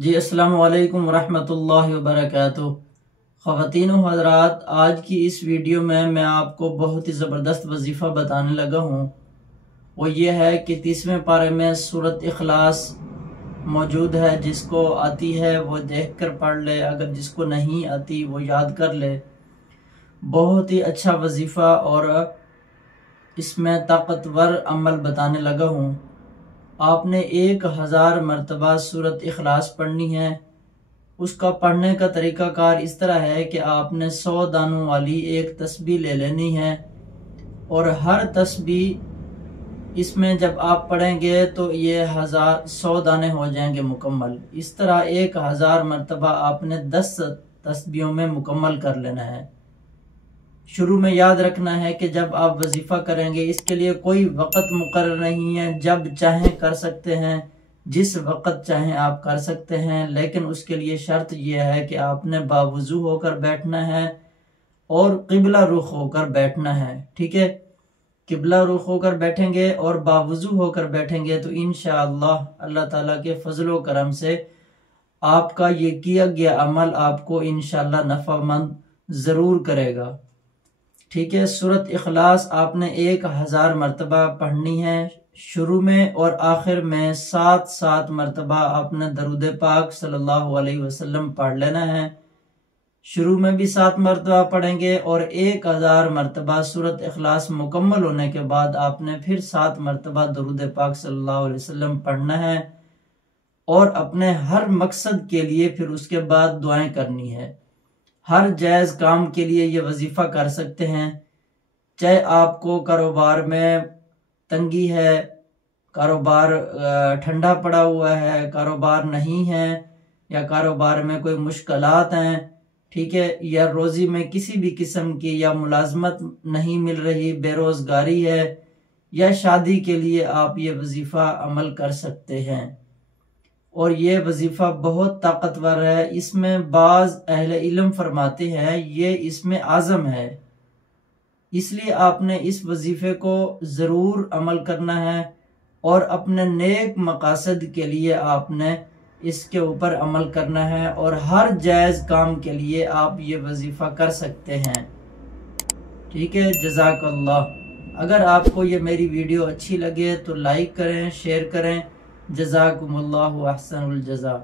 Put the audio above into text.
جی السلام علیکم ورحمۃ اللہ وبرکاتہ۔ خواتین و حضرات، آج کی اس ویڈیو میں آپ کو بہت ہی زبردست وظیفہ بتانے لگا ہوں۔ وہ یہ ہے کہ 30ویں پارے میں سورۃ اخلاص موجود ہے، جس کو آتی ہے وہ دیکھ کر پڑھ لے، اگر جس کو نہیں آتی وہ یاد کر لے۔ بہت ہی اچھا وظیفہ اور اس میں طاقتور عمل بتانے لگا ہوں۔ آپ نے 1000 مرتبہ سورۃ اخلاص پڑھنی ہے۔ اس کا پڑھنے کا طریقہ کار اس طرح ہے کہ آپ نے 100 دانوں والی ایک تسبیح لے لینی ہے، اور ہر تسبیح اس میں جب آپ پڑھیں گے تو یہ 100 دانے ہو جائیں گے مکمل۔ اس طرح 1000 مرتبہ آپ نے 10 تسبیحوں میں مکمل کر لینا ہے۔ شروع میں یاد رکھنا ہے کہ جب آپ وظیفہ کریں گے، اس کے لیے کوئی وقت مقرر نہیں ہے، جب چاہیں کر سکتے ہیں، جس وقت چاہیں آپ کر سکتے ہیں، لیکن اس کے لیے شرط یہ ہے کہ آپ نے باوضو ہو کر بیٹھنا ہے اور قبلہ رخ ہو کر بیٹھنا ہے۔ ٹھیک ہے، قبلہ رخ ہو کر بیٹھیں گے اور باوضو ہو کر بیٹھیں گے تو انشاءاللہ اللہ تعالیٰ کے فضل و کرم سے آپ کا یہ کیا گیا عمل آپ کو انشاءاللہ نفع مند ضرور کرے گا۔ ٹھیک ہے، سورۃ اخلاص آپ نے 1000 مرتبہ پڑھنی ہے۔ شروع میں اور آخر میں 7 مرتبہ آپ نے درود پاک صلی اللہ علیہ وسلم پڑھ لینا ہے۔ شروع میں بھی 7 مرتبہ پڑھیں گے، اور 1000 مرتبہ سورۃ اخلاص مکمل ہونے کے بعد آپ نے پھر 7 مرتبہ درود پاک صلی اللہ علیہ وسلم پڑھنا ہے، اور اپنے ہر مقصد کے لیے پھر اس کے بعد دعائیں کرنی ہے۔ ہر جائز کام کے لیے یہ وظیفہ کر سکتے ہیں، چاہے آپ کو کاروبار میں تنگی ہے، کاروبار ٹھنڈا پڑا ہوا ہے، کاروبار نہیں ہے، یا کاروبار میں کوئی مشکلات ہیں، ٹھیک ہے، یا روزی میں کسی بھی قسم کی یا ملازمت نہیں مل رہی، بے روزگاری ہے، یا شادی کے لیے آپ یہ وظیفہ عمل کر سکتے ہیں۔ اور یہ وظیفہ بہت طاقتور ہے۔ اس میں بعض اہل علم فرماتے ہیں یہ اس میں اعظم ہے، اس لیے آپ نے اس وظیفے کو ضرور عمل کرنا ہے، اور اپنے نیک مقاصد کے لیے آپ نے اس کے اوپر عمل کرنا ہے، اور ہر جائز کام کے لیے آپ یہ وظیفہ کر سکتے ہیں۔ ٹھیک ہے، جزاک اللہ۔ اگر آپ کو یہ میری ویڈیو اچھی لگے تو لائک کریں، شیئر کریں۔ جزاکم اللہ احسن الجزا۔